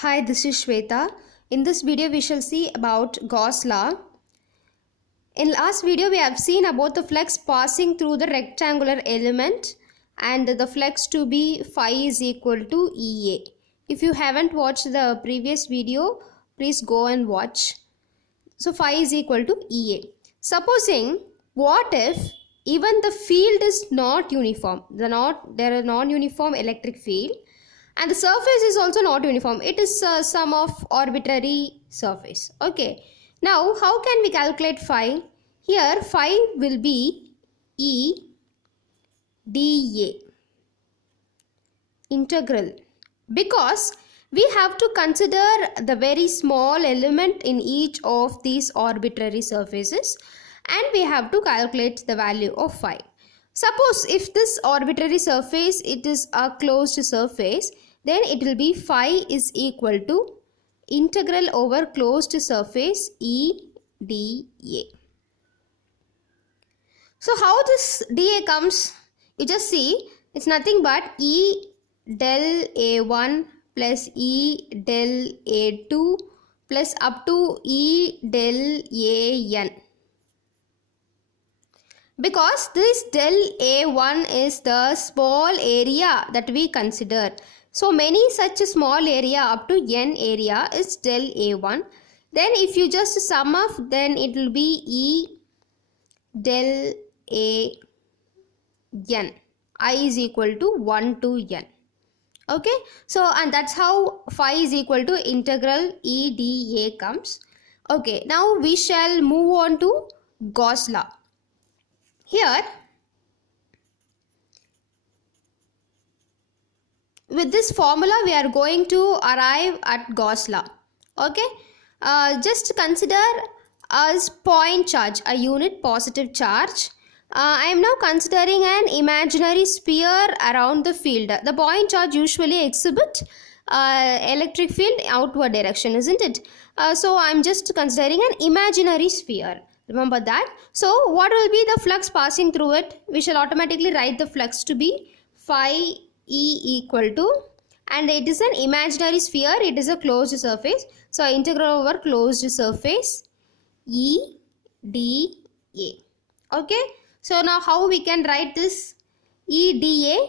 Hi, this is Shweta. In this video, we shall see about Gauss law. In last video, we have seen about the flux passing through the rectangular element and the flux to be phi is equal to EA. If you haven't watched the previous video, please go and watch. So phi is equal to EA. Supposing, what if even the field is not uniform? There are non-uniform electric field. And the surface is also not uniform. It is some of arbitrary surface. Okay. Now, how can we calculate phi? Here, phi will be E dA integral, because we have to consider the very small element in each of these arbitrary surfaces, and we have to calculate the value of phi. Suppose if this arbitrary surface, it is a closed surface, then it will be phi is equal to integral over closed surface E dA. So how this dA comes? You just see, it's nothing but E del A1 plus E del A2 plus up to E del AN. Because this del A1 is the small area that we consider. So many such small area up to n area is del A1. Then if you just sum up, then it will be E del A n. I is equal to 1 to n. Okay. So and that's how phi is equal to integral E dA comes. Okay. Now we shall move on to Gauss law. Here, with this formula, we are going to arrive at Gauss law. Okay. Just consider as point charge, a unit positive charge. I am now considering an imaginary sphere around the field. The point charge usually exhibit electric field outward direction, isn't it? So I am just considering an imaginary sphere. Remember that. So what will be the flux passing through it? We shall automatically write the flux to be phi E equal to, and it is an imaginary sphere, it is a closed surface. So integral over closed surface E dA. Okay. So now how we can write this? E dA,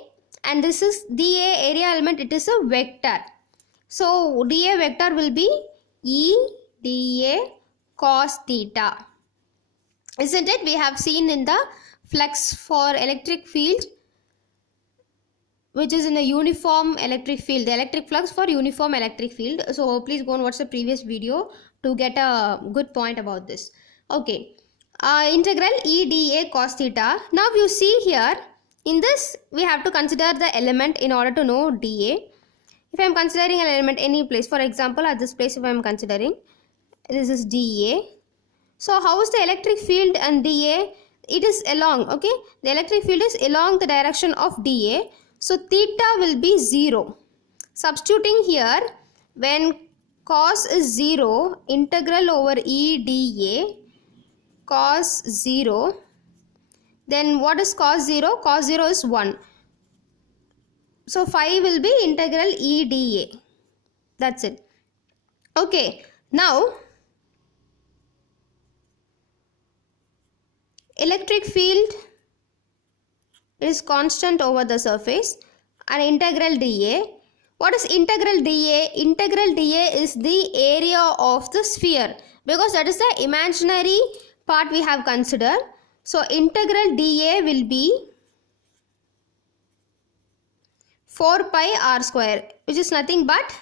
and this is dA area element, it is a vector. So dA vector will be E dA cos theta. Isn't it? We have seen in the flux for electric field, which is in a uniform electric field, the electric flux for uniform electric field. So please go and watch the previous video to get a good point about this. Okay. Integral E dA cos theta. Now you see here, in this we have to consider the element in order to know dA. If I am considering an element any place, for example at this place if I am considering, this is dA. So how is the electric field and dA? It is along, okay. The electric field is along the direction of dA. So theta will be 0. Substituting here, when cos is 0, integral over E dA cos 0. Then what is cos 0? Cos 0 is 1. So phi will be integral E dA. That's it. Okay. Now, electric field is constant over the surface, and integral dA. What is integral dA? Integral dA is the area of the sphere, because that is the imaginary part we have considered. So integral dA will be 4 pi r square, which is nothing but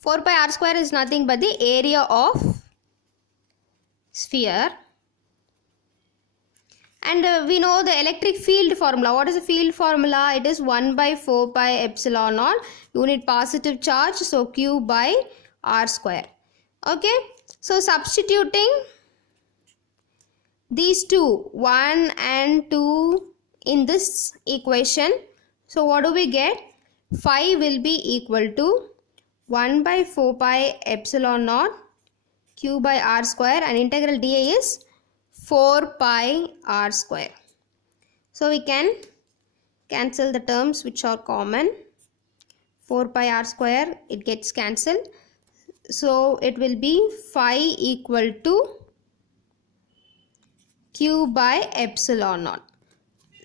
4 pi r square is nothing but the area of sphere. And we know the electric field formula. What is the field formula? It is 1 by 4 pi epsilon naught, unit positive charge, so Q by R square. Okay. So substituting these two, 1 and 2 in this equation. So what do we get? Phi will be equal to 1 by 4 pi epsilon naught Q by R square, and integral dA is 4 pi r square. So we can cancel the terms which are common. 4 pi r square, it gets cancelled. So it will be phi equal to q by epsilon naught.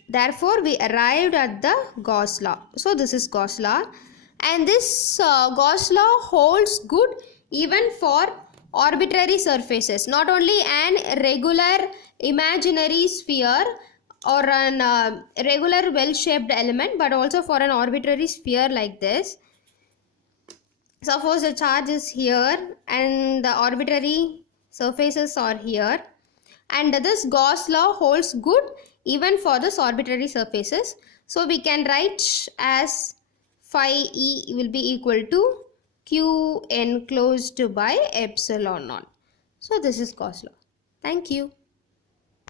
Therefore, we arrived at the Gauss law. So this is Gauss law, and this Gauss law holds good even for arbitrary surfaces, not only an regular imaginary sphere or an regular well-shaped element, but also for an arbitrary sphere like this. Suppose the charge is here and the arbitrary surfaces are here, and this Gauss law holds good even for this arbitrary surfaces. So we can write as phi e will be equal to q enclosed by epsilon naught. So this is Gauss law. Thank you.